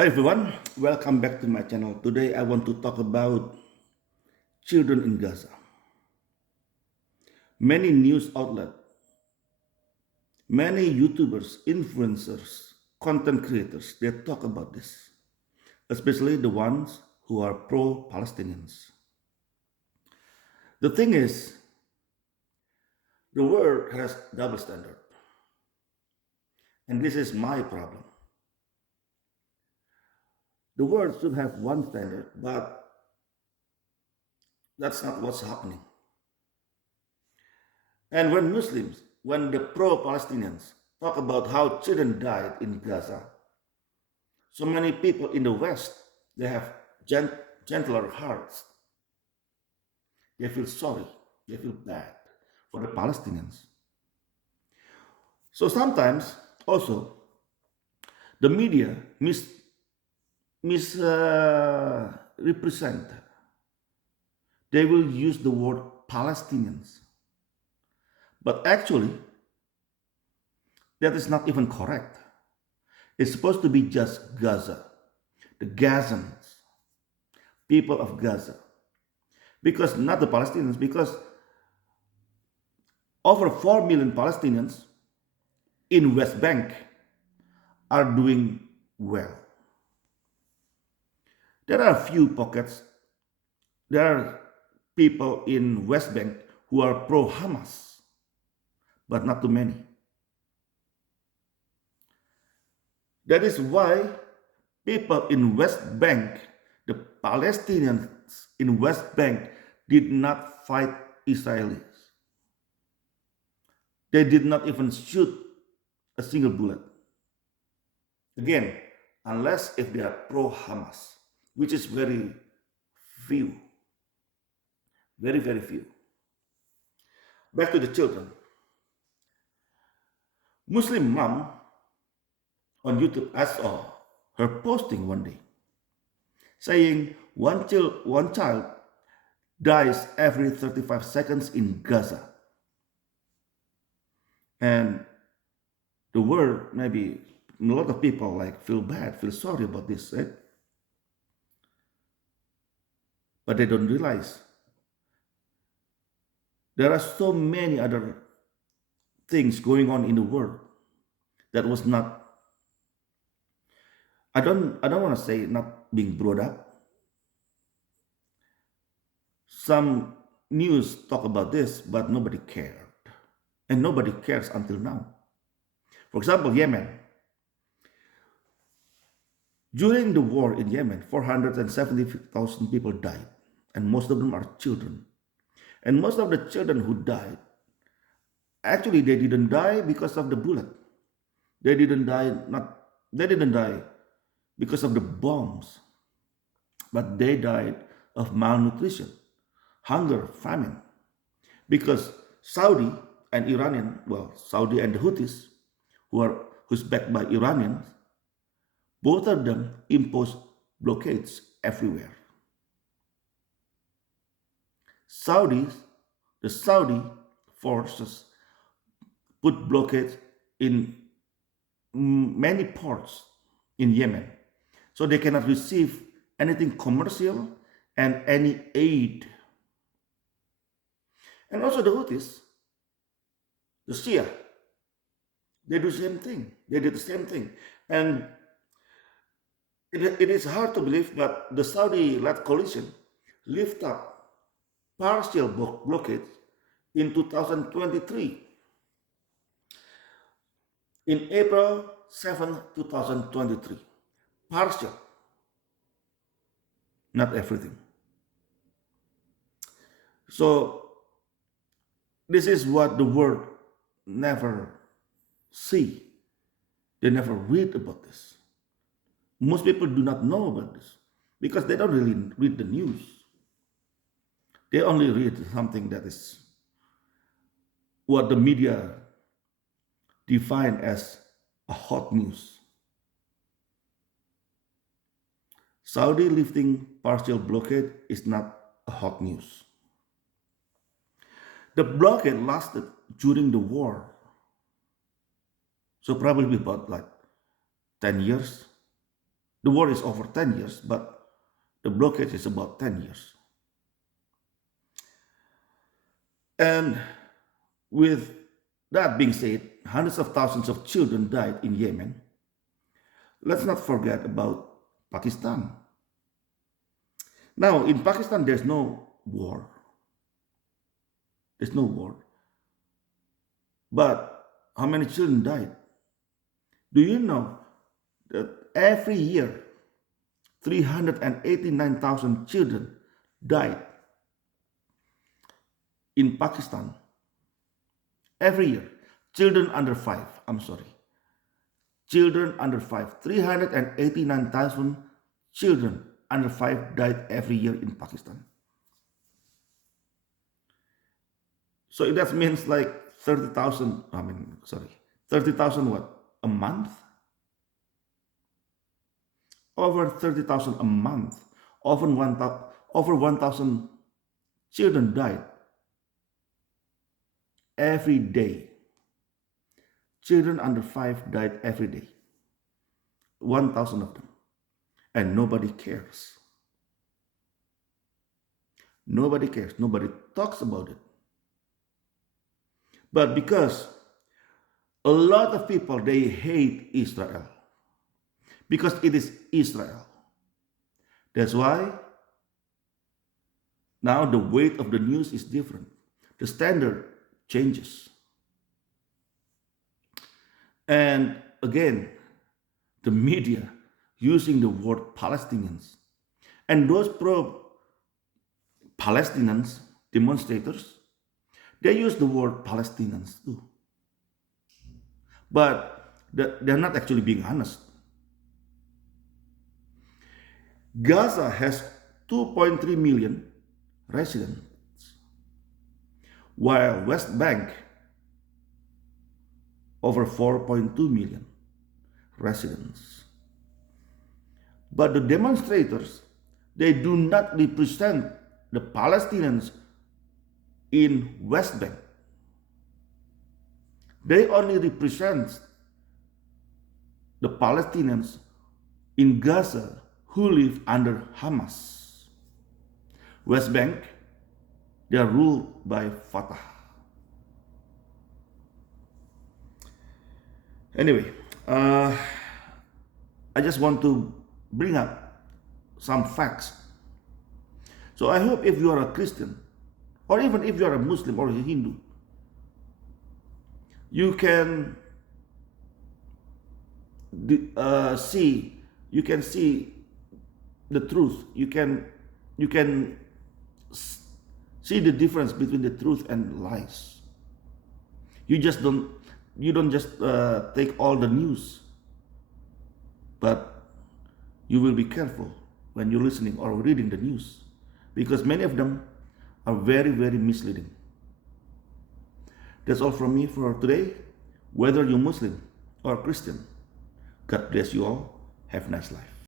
Hi everyone, welcome back to my channel. Today I want to talk about children in Gaza. Many news outlets, many YouTubers, influencers, content creators, they talk about this, especially the ones who are pro-Palestinians. The thing is, the world has double standard, and this is my problem. The world should have one standard, but that's not what's happening. And when the pro-Palestinians talk about how children died in Gaza, so many people in the West, they have gentler hearts. They feel sorry. They feel bad for the Palestinians. So sometimes also the media misrepresent. They will use the word Palestinians, but actually that is not even correct. It's supposed to be just Gaza, the Gazans, people of Gaza, because not the Palestinians, because over 4 million Palestinians in West Bank are doing well. There are a few pockets. There are people in West Bank who are pro-Hamas, but not too many. That is why people in West Bank, the Palestinians in West Bank, did not fight Israelis. They did not even shoot a single bullet. Again, unless if they are pro-Hamas, which is very few, very few. Back to the children. Muslim mom on YouTube, I saw her posting one day saying one child dies every 35 seconds in Gaza. And the world, maybe a lot of people like feel bad, feel sorry about this, right? But they don't realize there are so many other things going on in the world that was not, I don't want to say not being brought up. Some news talk about this, but nobody cared. And nobody cares until now. For example, Yemen. During the war in Yemen, 470,000 people died, and most of them are children. And most of the children who died, actually they didn't die because of the bullet. They didn't die because of the bombs, but they died of malnutrition, hunger, famine. Because Saudi and Saudi and the Houthis, who's backed by Iranians, both of them impose blockades everywhere. Saudis, the Saudi forces put blockades in many ports in Yemen. So they cannot receive anything commercial and any aid. And also the Houthis, the Shia, they do the same thing. They did the same thing. And it is hard to believe, but the Saudi-led coalition lifted up partial blockades in 2023. In April 7, 2023. Partial, not everything. So this is what the world never see. They never read about this. Most people do not know about this because they don't really read the news. They only read something that is what the media define as a hot news. Saudi lifting partial blockade is not a hot news. The blockade lasted during the war. So probably about like 10 years. The war is over 10 years, but the blockade is about 10 years. And with that being said, hundreds of thousands of children died in Yemen. Let's not forget about Pakistan. Now, in Pakistan, there's no war. There's no war. But how many children died? Do you know that every year 389,000 children died in Pakistan? Every year. Children under 5, I'm sorry. Children under 5. 389,000 children under 5 died every year in Pakistan. So that means like 30,000, 30,000 what? A month? Over 30,000 a month. Over 1,000 children died every day. Children under 5 died every day. 1,000 of them. And nobody cares. Nobody cares. Nobody talks about it. But because a lot of people, they hate Israel. Because it is Israel. That's why now the weight of the news is different. The standard changes. And again, the media using the word Palestinians. And those pro-Palestinians demonstrators, they use the word Palestinians too. But they're not actually being honest. Gaza has 2.3 million residents, while West Bank over 4.2 million residents. But the demonstrators, they do not represent the Palestinians in West Bank. They only represent the Palestinians in Gaza who live under Hamas. West Bank, they are ruled by Fatah. Anyway, I just want to bring up some facts. So I hope if you are a Christian, or even if you are a Muslim or a Hindu, you can see the truth. You can see the difference between the truth and lies. You don't just take all the news, but you will be careful when you're listening or reading the news, because many of them are very, very misleading. That's all from me for today. Whether you're Muslim or Christian, God bless you all. Have a nice life.